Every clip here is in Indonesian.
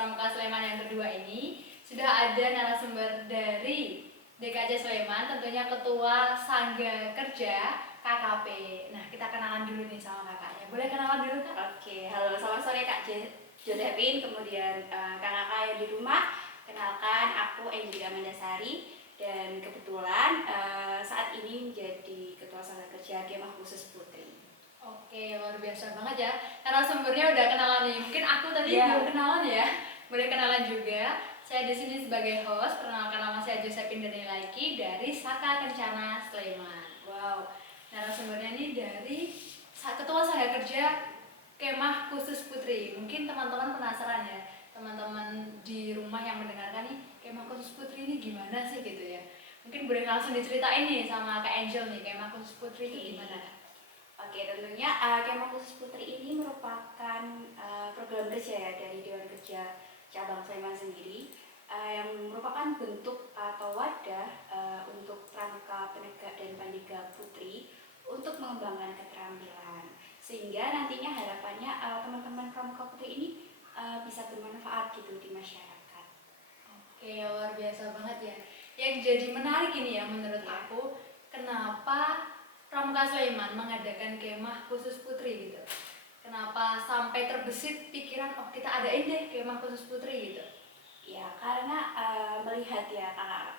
Pramuka Sleman yang kedua ini sudah ada narasumber dari DKJ Sleman, tentunya Ketua Sangga Kerja KKP. Nah, kita kenalan dulu nih sama kakaknya. Boleh kenalan dulu, Kak? Oke, halo selamat sore Kak Josephine, kemudian kakak-kakak yang di rumah. Kenalkan, aku Angela Mandasari dan kebetulan saat ini menjadi Ketua Sangga Kerja Kemah Khusus Putri. Oke, luar biasa banget ya. Narasumbernya udah kenalan nih. Mungkin aku tadi belum kenalan ya. Boleh kenalan juga. Saya di sini sebagai host. Perkenalkan, nama saya Josephine Danielaiki dari Saka Kencana Sleman. Wow, narasumbernya ini dari Ketua Sangga Kerja Kemah Khusus Putri. Mungkin teman-teman penasaran ya, teman-teman di rumah yang mendengarkan nih, Kemah Khusus Putri ini gimana sih gitu ya. Mungkin boleh langsung diceritain nih sama Kak Angel nih, Kemah Khusus Putri itu gimana? Oke, tentunya Kemah Khusus Putri ini merupakan program kerja ya dari Dewan Kerja Cabang Sleman sendiri, yang merupakan bentuk atau wadah untuk pramuka, penegak dan pandega putri untuk mengembangkan keterampilan, sehingga nantinya harapannya teman-teman pramuka putri ini bisa bermanfaat gitu di masyarakat. Oke, luar biasa banget ya. Yang jadi menarik ini ya menurut aku, kenapa Pramuka Sleman mengadakan kemah khusus putri gitu. Kenapa sampai terbesit pikiran, oh kita adain deh kemah khusus putri gitu. Ya, karena melihat ya kakak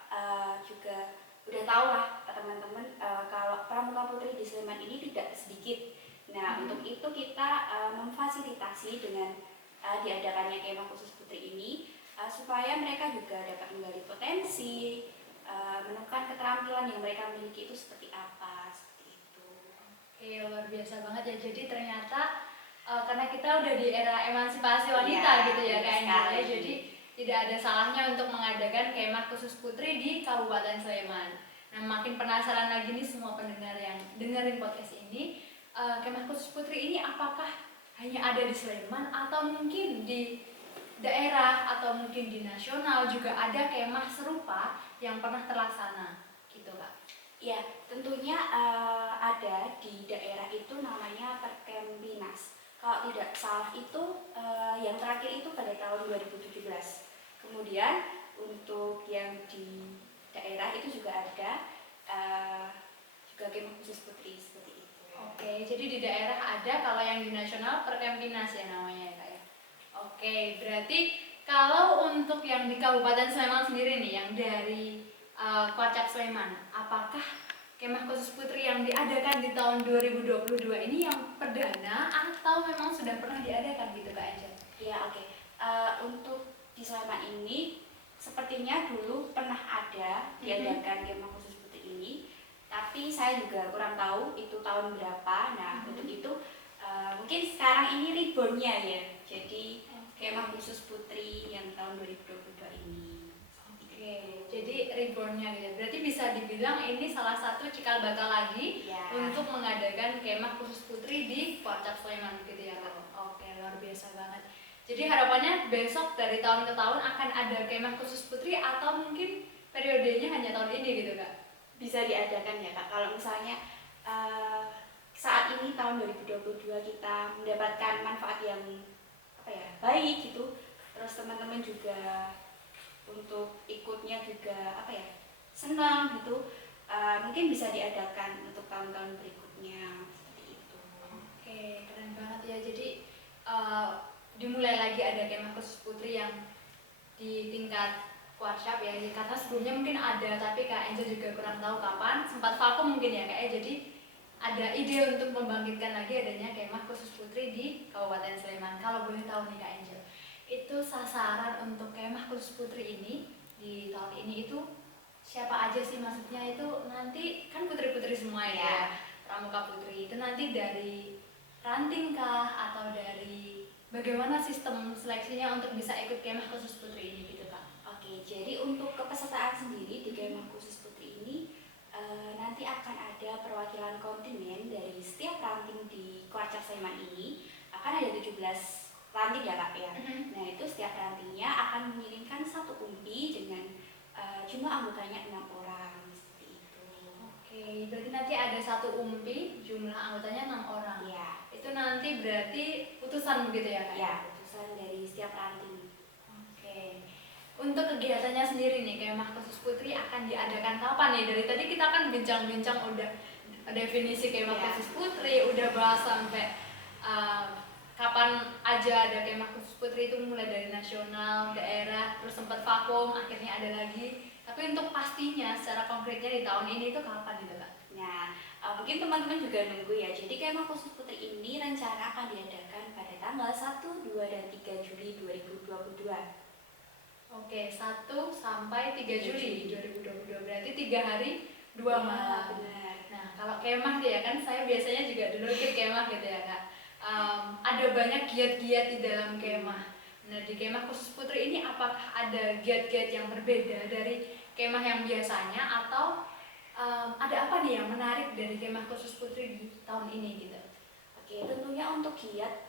juga udah tahu lah teman-teman kalau pramuka putri di Sleman ini tidak sedikit. Nah, untuk itu kita memfasilitasi dengan diadakannya kemah khusus putri ini supaya mereka juga dapat menggali potensi, menemukan keterampilan yang mereka miliki itu seperti apa, seperti itu. Oke, luar biasa banget ya. Jadi ternyata karena kita udah di era emansipasi wanita gitu ya Kak Angel ya. Jadi tidak ada salahnya untuk mengadakan kemah khusus putri di Kabupaten Sleman. Nah, makin penasaran lagi nih semua pendengar yang dengerin podcast ini, kemah khusus putri ini apakah hanya ada di Sleman atau mungkin di daerah atau mungkin di nasional juga ada kemah serupa yang pernah terlaksana gitu Kak? Ya, tentunya ada di daerah itu namanya Perkempinas. Kalau tidak salah itu yang terakhir itu pada tahun 2017. Kemudian untuk yang di daerah itu juga ada juga kemah khusus putri seperti itu. Oke, jadi di daerah ada, kalau yang di nasional Perkempinas ya namanya ya Kak ya. Oke, berarti kalau untuk yang di Kabupaten Sleman sendiri nih, yang dari Kuarcap Sleman, apakah kemah khusus putri yang diadakan di tahun 2022 ini yang perdana atau memang sudah pernah diadakan gitu Kak Angel? Ya, oke. Untuk di Sleman ini sepertinya dulu pernah ada diadakan kemah khusus putri ini, tapi saya juga kurang tahu itu tahun berapa. Nah, untuk itu mungkin sekarang ini reborn-nya ya. Jadi kemah khusus putri yang tahun 2022 ini. Oke, jadi reborn-nya gitu. Berarti bisa dibilang ini salah satu cikal bakal lagi untuk mengadakan kemah khusus putri di Kuarcap Sleman gitu ya Kak. Oke, luar biasa banget. Jadi harapannya besok dari tahun ke tahun akan ada kemah khusus putri atau mungkin periodenya hanya tahun ini gitu Kak? Bisa diadakan ya Kak. Kalau misalnya saat ini tahun 2022 kita mendapatkan manfaat yang baik gitu, terus teman-teman juga untuk ikutnya juga senang gitu, mungkin bisa diadakan untuk tahun-tahun berikutnya seperti itu. Oke, keren banget ya. Jadi dimulai lagi ada kemah khusus putri yang di tingkat Kuarcap ya, karena sebelumnya mungkin ada tapi Kak Angel juga kurang tahu kapan, sempat vakum mungkin ya Kak ya. Jadi ada ide untuk membangkitkan lagi adanya kemah khusus putri di Kabupaten Sleman. Kalau boleh tahu nih Kak Angel, itu sasaran untuk kemah khusus putri ini di tahun ini itu siapa aja sih? Maksudnya itu nanti kan putri-putri semua ya, pramuka putri itu nanti dari ranting kah atau dari bagaimana sistem seleksinya untuk bisa ikut kemah khusus putri ini gitu Kak? Oke, jadi untuk kepesertaan sendiri di kemah khusus putri ini nanti akan ada perwakilan kontingen dari setiap ranting di Kuarcap Sleman ini. Akan ada 17 ranting ya Kak ya. Nah, itu setiap rantingnya akan mengirimkan satu umpi dengan jumlah anggotanya 6 orang seperti itu. Oke, berarti nanti ada satu umpi, jumlah anggotanya 6 orang. Iya. Itu nanti berarti putusan begitu ya Kak? Ya, putusan dari setiap ranting. untuk kegiatannya sendiri nih, kemah khusus putri akan diadakan kapan nih? Dari tadi kita kan bincang-bincang udah definisi kemah khusus putri, udah bahas sampai kapan aja ada kemah khusus putri, itu mulai dari nasional, daerah, terus sempat vakum, akhirnya ada lagi. Tapi untuk pastinya secara konkretnya di tahun ini itu kapan gitu Kak? Nah, mungkin teman-teman juga nunggu ya. Jadi kemah khusus putri ini rencana akan diadakan pada tanggal 1, 2, dan 3 Juli 2022. Oke, 1 sampai 3 Juli 2022, berarti 3 hari 2 malam. Benar. Nah, kalau kemah ya kan saya biasanya juga dulu ikut kemah gitu ya Kak. Ada banyak giat-giat di dalam kemah. Nah, di kemah khusus putri ini apakah ada giat-giat yang berbeda dari kemah yang biasanya, atau ada apa nih yang menarik dari kemah khusus putri di tahun ini gitu? Oke, tentunya untuk giat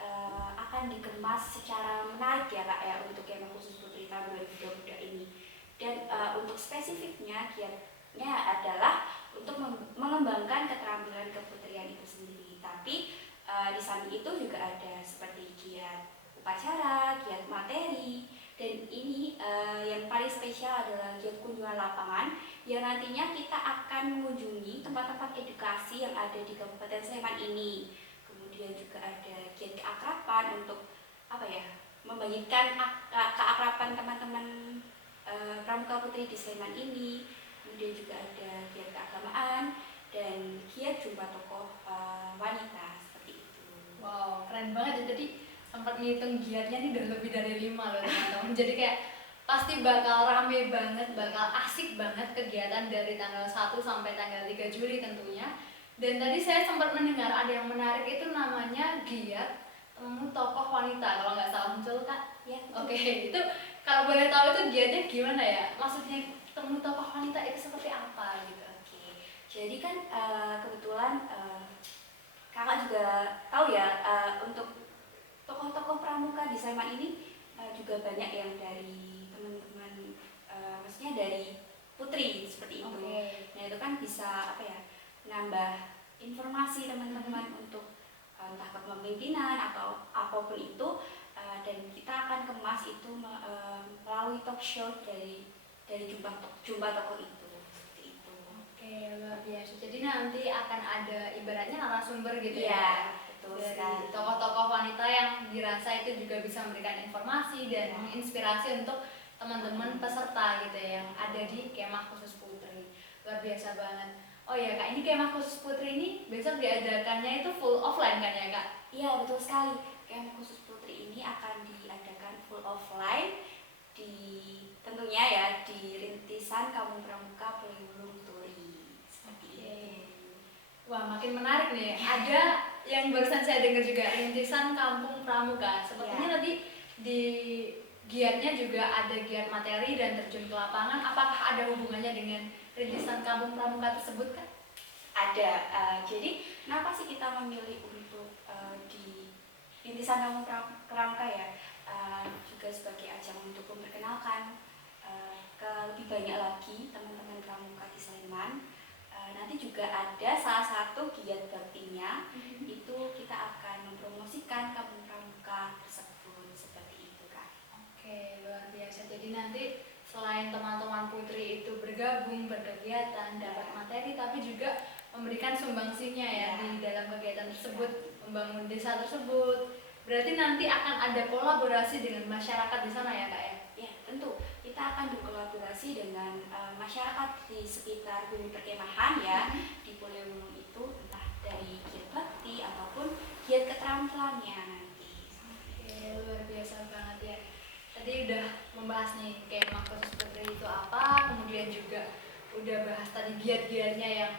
akan dikemas secara menarik ya Kak ya untuk kemah khusus putri tahun 2022 ini. Dan untuk spesifiknya giatnya adalah untuk mengembangkan keterampilan keputrian itu sendiri. Tapi di samping itu juga ada seperti giat upacara, giat materi, dan ini yang paling spesial adalah giat kunjungan lapangan yang nantinya kita akan mengunjungi tempat-tempat edukasi yang ada di Kabupaten Sleman ini. Kemudian juga ada giat keakraban untuk apa ya, membagikan keakraban teman-teman pramuka putri di Sleman ini. Kemudian juga ada giat keagamaan dan giat jumpa tokoh wanita seperti itu. Wow, keren banget ya. Jadi sempat ngitung giatnya nih udah lebih dari 5 loh teman-teman. Jadi kayak pasti bakal rame banget, bakal asik banget kegiatan dari tanggal 1 sampai tanggal 3 Juli tentunya. Dan tadi saya sempat mendengar ada yang menarik, itu namanya giat temu tokoh wanita kalau nggak salah, muncul Kak. Ya, Oke, itu kalau boleh tahu itu giatnya gimana ya? Maksudnya temu tokoh wanita itu seperti apa gitu? Oke, jadi kan kebetulan kakak juga tahu ya untuk tokoh-tokoh pramuka di Sleman ini juga banyak yang dari teman-teman, maksudnya dari putri seperti itu. Nah itu kan bisa apa ya, nambah informasi teman-teman untuk entah kepemimpinan atau apapun itu, dan kita akan kemas itu melalui talk show dari jumpa tokoh itu seperti itu. Oke, luar biasa. Jadi nanti akan ada ibaratnya narasumber gitu ya, betul dari sekali. tokoh-tokoh wanita yang dirasa itu juga bisa memberikan informasi dan menginspirasi untuk teman-teman peserta gitu ya, yang ada di kemah khusus putri. Luar biasa banget. Oh ya Kak, ini kemah khusus putri ini besok diadakannya itu full offline kan ya Kak? Iya, betul sekali. Kemah khusus putri ini akan diadakan full offline di tentunya ya di rintisan Kampung Pramuka Peliwulung Turi seperti itu. Wah, makin menarik nih. Ada yang barusan saya dengar juga, rintisan Kampung Pramuka. Sepertinya tadi di giatnya juga ada giat materi dan terjun ke lapangan. Apakah ada hubungannya dengan rintisan Kampung Pramuka tersebut kan? Ada. Jadi kenapa sih kita memilih untuk di rintisan Kampung Pramuka ya? Juga sebagai ajang untuk memperkenalkan ke lebih banyak lagi teman-teman pramuka di Sleman. Nanti juga ada salah satu giat baktinya, itu kita akan mempromosikan Kampung Pramuka tersebut seperti itu Kak. Oke, luar biasa. Jadi nanti selain teman-teman putri itu bergabung berkegiatan, dapat materi, tapi juga memberikan sumbangsinya ya di dalam kegiatan tersebut, membangun desa tersebut. Berarti nanti akan ada kolaborasi dengan masyarakat di sana ya Kak ya? Ya, tentu. Kita akan berkolaborasi dengan masyarakat di sekitar bumi perkemahan ya, di Peliwulung itu, entah dari giat bakti ataupun giat keterampilannya nanti. Oke, luar biasa banget ya. Tadi udah membahas nih kemah khusus putri itu apa, kemudian juga udah bahas tadi giat-giatnya yang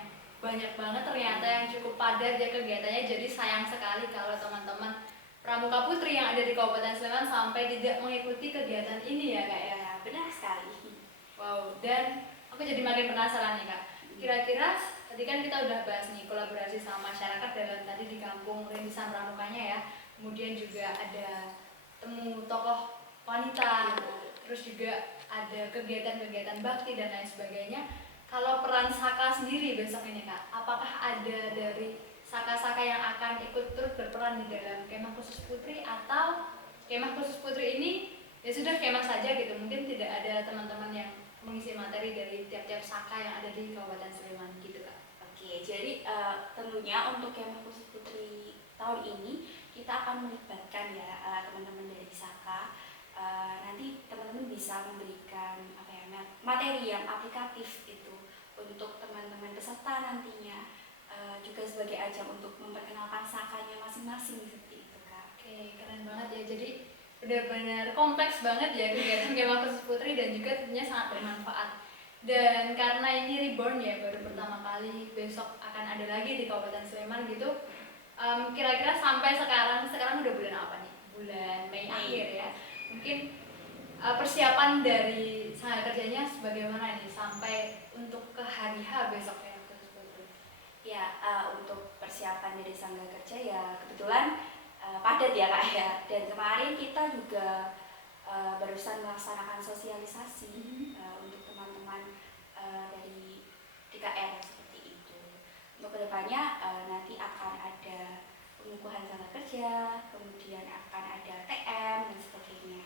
banyak banget ternyata, yang cukup padat ya kegiatannya. Jadi sayang sekali kalau teman-teman pramuka putri yang ada di Kabupaten Sleman sampai tidak mengikuti kegiatan ini ya Kak ya. Benar sekali. Wow, dan aku jadi makin penasaran nih Kak. Kira-kira tadi kan kita udah bahas nih kolaborasi sama masyarakat dalam tadi di kampung rintisan pramukanya ya. Kemudian juga ada temu tokoh wanita, terus juga ada kegiatan-kegiatan bakti dan lain sebagainya. Kalau peran Saka sendiri besok ini Kak, apakah ada dari Saka-Saka yang akan ikut turut berperan di dalam kemah khusus putri, atau kemah khusus putri ini ya sudah kemah saja gitu, mungkin tidak ada teman-teman yang mengisi materi dari tiap-tiap saka yang ada di Kabupaten Sleman gitu Kak. Oke, jadi tentunya untuk Kemah Khusus Putri tahun ini kita akan melibatkan ya teman-teman dari Saka. Nanti teman-teman bisa memberikan apa ya, materi yang aplikatif itu untuk teman-teman peserta nantinya, juga sebagai ajang untuk memperkenalkan sakanya masing-masing seperti itu Kak. Oke, keren banget ya. Jadi benar-benar kompleks banget ya kegiatan Kemah Khusus Putri dan juga tentunya sangat bermanfaat. Dan karena ini reborn ya, baru pertama kali, besok akan ada lagi di Kabupaten Sleman gitu. Kira-kira sampai sekarang udah bulan apa nih? Bulan Mei akhir ya. Mungkin persiapan dari sangga kerjanya sebagaimana nih sampai untuk ke hari H besok ya Khusus Putri? Ya, untuk persiapan dari Sangga Kerja ya kebetulan padat ya Kak ya. Dan kemarin kita juga barusan melaksanakan sosialisasi untuk teman-teman dari DKR seperti itu. Untuk kedepannya nanti akan ada pengukuhan Sangga Kerja, kemudian akan ada TM dan sebagainya.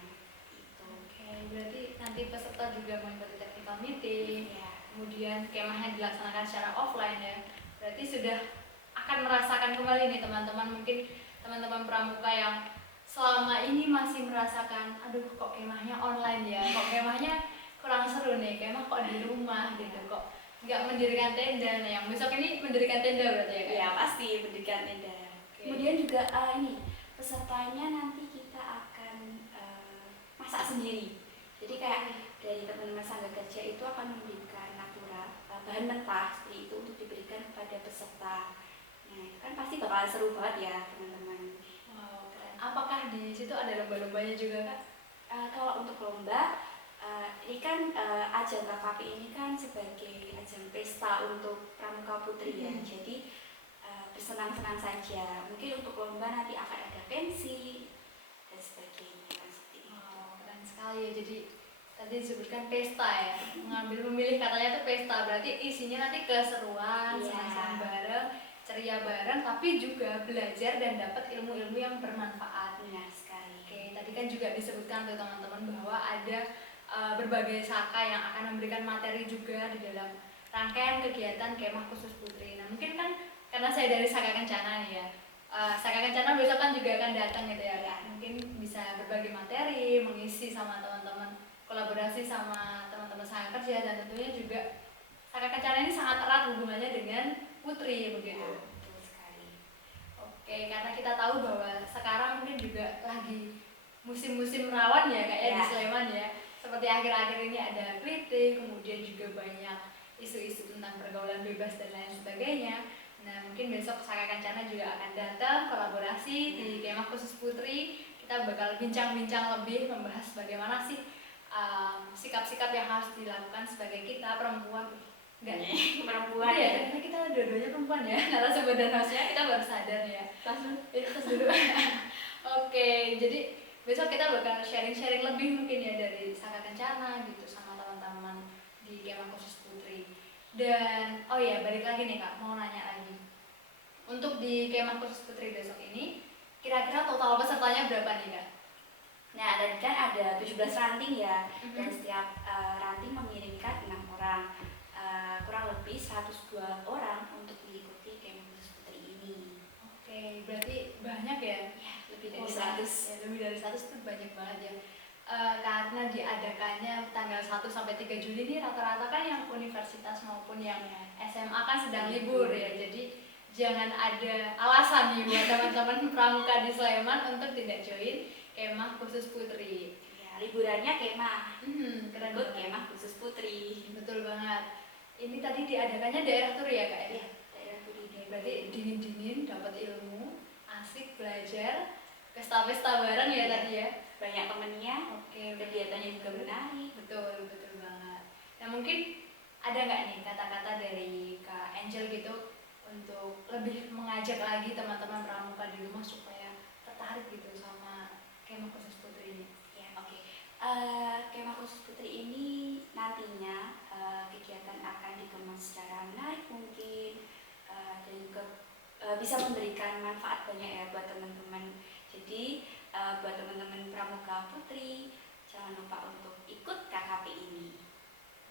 Itu. Oke, berarti nanti peserta juga mengikuti technical meeting, Ya. kemudian kemahnya dilaksanakan secara offline ya. Berarti sudah akan merasakan kembali nih teman-teman, mungkin teman-teman pramuka yang selama ini masih merasakan, aduh kok kemahnya online ya, kok kemahnya kurang seru nih, kemah kok di rumah gitu, kok nggak mendirikan tenda. Nah yang besok ini mendirikan tenda berarti ya Kak? Ya pasti pendidikan tenda. Oke. Kemudian juga ini pesertanya nanti kita akan masak sendiri. Jadi kayak dari teman-teman Sangga Kerja itu akan memberikan natura bahan mentah seperti itu untuk diberikan kepada peserta. Nah itu kan pasti bakalan seru banget ya teman-teman. Wow, keren. Apakah di situ ada lomba-lombanya juga Kak? Kalau untuk lomba, ini kan ajang KKP ini kan sebagai ajang pesta untuk pramuka putri ya. Jadi bersenang-senang saja. Mungkin untuk lomba nanti akan ada pensi dan sebagainya seperti itu. Wow, keren sekali ya. Jadi tadi disebutkan pesta ya, memilih katanya tuh pesta, berarti isinya nanti keseruan, Iya. senang-senang bareng, ceria bareng, tapi juga belajar dan dapat ilmu-ilmu yang bermanfaat. Benar sekali. Oke, tadi kan juga disebutkan tuh teman-teman bahwa ada berbagai saka yang akan memberikan materi juga di dalam rangkaian kegiatan Kemah Khusus Putri. Nah mungkin kan karena saya dari Saka Kencana nih ya, Saka Kencana besok kan juga akan datang gitu ya, mungkin bisa berbagi materi, mengisi sama teman-teman, kolaborasi sama teman-teman Saka Kerja, dan tentunya juga Saka Kencana ini sangat erat hubungannya dengan Putri begitu. Ya, betul sekali. Oke, karena kita tahu bahwa sekarang mungkin juga lagi musim-musim rawan ya kayak di Sleman ya. Seperti akhir-akhir ini ada kritik, kemudian juga banyak isu-isu tentang pergaulan bebas dan lain sebagainya. Nah, mungkin besok Saka Kencana juga akan datang kolaborasi di Kemah Khusus Putri. Kita bakal bincang-bincang lebih membahas bagaimana sih sikap-sikap yang harus dilakukan sebagai kita perempuan. Enggak perempuan ya, karena kita dua-duanya perempuan ya. Narasumber dan hostnya kita baru sadar ya. Terus dulu. Oke, jadi besok kita bakal sharing-sharing lebih mungkin ya dari Saka Kencana gitu sama teman-teman di Kemah Khusus Putri. Dan oh ya, balik lagi nih Kak, mau nanya lagi. Untuk di Kemah Khusus Putri besok ini, kira-kira total pesertanya berapa nih Kak? Nah, dan kan ada 17 ranting ya, dan setiap ranting mengirimkan 6 orang. Kurang lebih 102 orang untuk mengikuti Kemah Khusus Putri ini. Oke, berarti banyak ya? Ya, lebih dari 100. Ya, lebih dari 100 itu banyak banget ya. Karena diadakannya tanggal 1 sampai 3 Juli ini rata-rata kan yang universitas maupun yang SMA kan sedang libur ya. Jadi jangan ada alasan nih buat teman-teman pramuka di Sleman untuk tidak join Kemah Khusus Putri. Ya, liburannya kemah. Keren Ikut banget. Kemah Khusus Putri. Betul banget. Ini tadi diadakannya daerah Turi ya Kak ya? Daerah Turi. Berarti dingin-dingin, dapat ilmu, asik belajar, pesta-pesta bareng ya tadi ya? Banyak temennya. Oke, kegiatannya juga menarik. Betul banget. Nah mungkin ada nggak nih kata-kata dari Kak Angel gitu untuk lebih mengajak lagi teman-teman pramuka di rumah supaya tertarik gitu sama Kemah Khusus Putri ini? Ya, oke. Kemah Khusus Putri ini nantinya kegiatan akan dikemas secara menarik mungkin, dan juga bisa memberikan manfaat banyak ya buat teman-teman. Jadi buat teman-teman pramuka putri, jangan lupa untuk ikut KKP ini.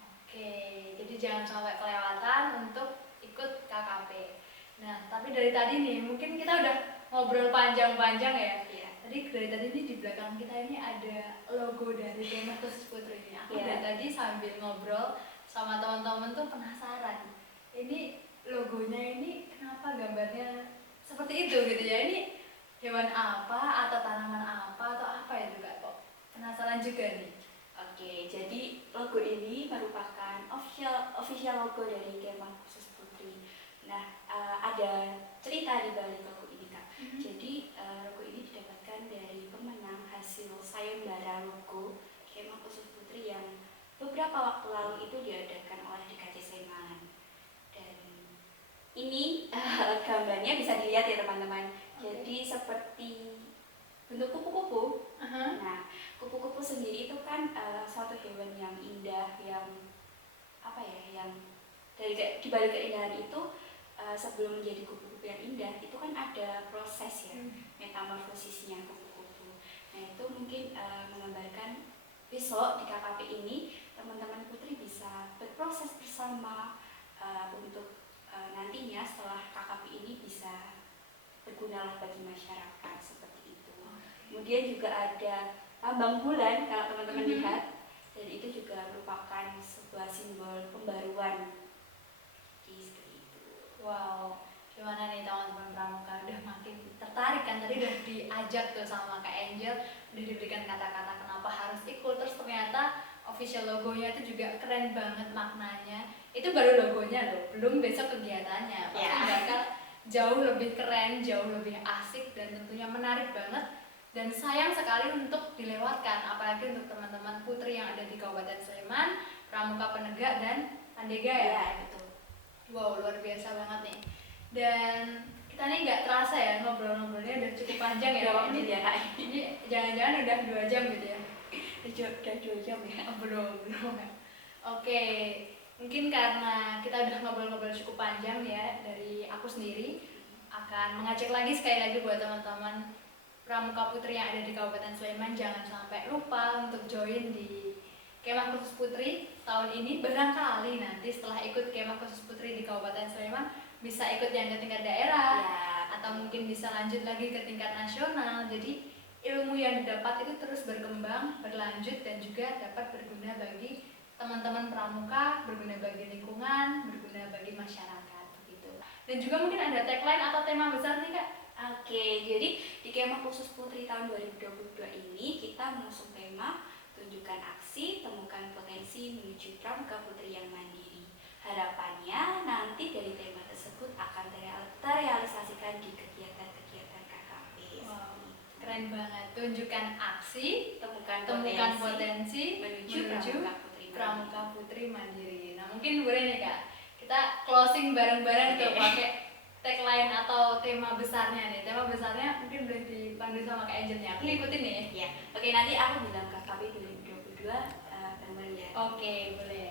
Oke, jadi jangan sampai kelewatan untuk ikut KKP. Nah, tapi dari tadi nih, mungkin kita udah ngobrol panjang-panjang ya. Iya. Dari tadi nih di belakang kita ini ada logo dari Kemah Khusus Putri ini. Aku dari tadi sambil ngobrol sama teman-teman tuh penasaran. Ini logonya ini kenapa gambarnya seperti itu gitu ya? Ini hewan apa atau tanaman apa atau apa itu Kak? Kok penasaran juga nih. Oke, jadi logo ini merupakan official logo dari Kemah Khusus Putri. Nah, ada cerita di balik logo ini Kak. Jadi logo ini didapatkan dari pemenang hasil sayembara logo Kemah Khusus Putri yang beberapa waktu lalu itu diadakan oleh DKJ Sleman. Dan ini gambarnya bisa dilihat ya teman-teman. Jadi seperti bentuk kupu-kupu. Nah, kupu-kupu sendiri itu kan suatu hewan yang indah, yang apa ya, yang di balik keindahan itu sebelum menjadi kupu-kupu yang indah itu kan ada proses ya, metamorfosisnya kupu-kupu. Nah, itu mungkin menggambarkan besok di KKP ini teman-teman Putri bisa berproses bersama untuk nantinya setelah KKP ini bisa bergunalah bagi masyarakat seperti itu. Kemudian juga ada lambang bulan kalau teman-teman lihat, dan itu juga merupakan sebuah simbol pembaruan. Seperti itu. Wow, gimana nih teman-teman pramuka, udah makin tertarik kan? Tadi udah diajak tuh sama Kak Angel, udah diberikan kata-kata kenapa harus ikut, terus ternyata official logonya itu juga keren banget maknanya. Itu baru logonya loh, belum besok kegiatannya. Pasti bakal jauh lebih keren, jauh lebih asik, dan tentunya menarik banget. Dan sayang sekali untuk dilewatkan, apalagi untuk teman-teman Putri yang ada di Kabupaten Sleman, Pramuka Penegak dan Pandega ya. Betul. Wow, luar biasa banget nih. Dan kita nih nggak terasa ya ngobrol-ngobrolnya udah cukup panjang ya. Ini jangan-jangan udah 2 jam gitu ya? Udah 2 jam ya? Belum. Oke, mungkin karena kita udah ngobrol-ngobrol cukup panjang ya, dari aku sendiri akan mengajak lagi sekali lagi buat teman-teman Pramuka Putri yang ada di Kabupaten Sleman, jangan sampai lupa untuk join di Kemah Khusus Putri tahun ini. Barangkali nanti setelah ikut Kemah Khusus Putri di Kabupaten Sleman bisa ikut yang ke tingkat daerah atau mungkin bisa lanjut lagi ke tingkat nasional. Jadi ilmu yang didapat itu terus berkembang, berlanjut, dan juga dapat berguna bagi teman-teman pramuka, berguna bagi lingkungan, berguna bagi masyarakat begitu. Dan juga mungkin ada tagline atau tema besar nih Kak. Oke, jadi di Kemah Khusus Putri tahun 2022 ini kita mengusung tema tunjukkan aksi, temukan potensi menuju Pramuka Putri yang mandiri. Harapannya nanti dari tema tersebut akan terrealisasikan di kegiatan-kegiatan KKP. Wow, keren banget. Tunjukkan aksi, temukan potensi menuju Pramuka Putri mandiri. Nah, mungkin boleh nih Kak, kita closing bareng-bareng tuh pakai tagline atau tema besarnya nih. Tema besarnya mungkin boleh dipandu sama Kak Angelnya. Aku ngikutin nih. Ya. Oke, nanti aku bilang KKP 2022 bareng-bareng ya. Oke, boleh.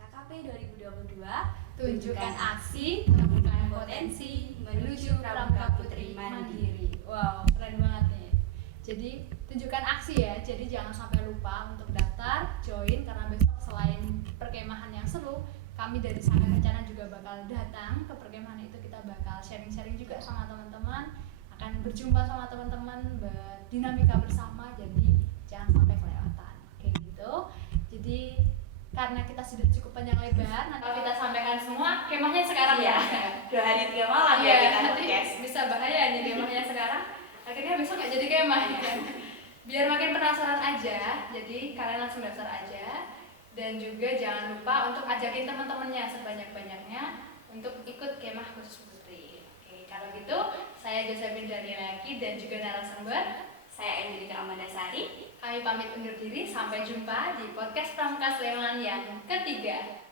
KKP 2022, tunjukkan aksi, temukan potensi menuju Pramuka Putri mandiri. Wow, keren banget nih. Jadi tunjukkan aksi ya. Jadi jangan sampai lupa untuk daftar, join, karena besok selain perkemahan yang seru, kami dari Sanggar Kencana juga bakal datang ke perkemahan itu. Kita bakal sharing-sharing juga sama teman-teman, akan berjumpa sama teman-teman, berdinamika bersama, jadi jangan sampai kelewatan. Kayak gitu. Jadi karena kita sudah cukup panjang lebar, nanti kita sampaikan semua kemahnya sekarang ya. 2 hari 3 malam ya kita podcast. Bisa bahaya nih kemahnya sekarang. Akhirnya besok nggak jadi kemah ya. Biar makin penasaran aja, jadi kalian langsung daftar aja. Dan juga jangan lupa untuk ajakin teman-temannya sebanyak-banyaknya untuk ikut Kemah Khusus Putri. Oke, kalau gitu saya Josephine Danielaki dan juga narasumber saya Angelika Amandasari. Kami pamit undur diri, sampai jumpa di podcast Pramuka Sleman yang ketiga.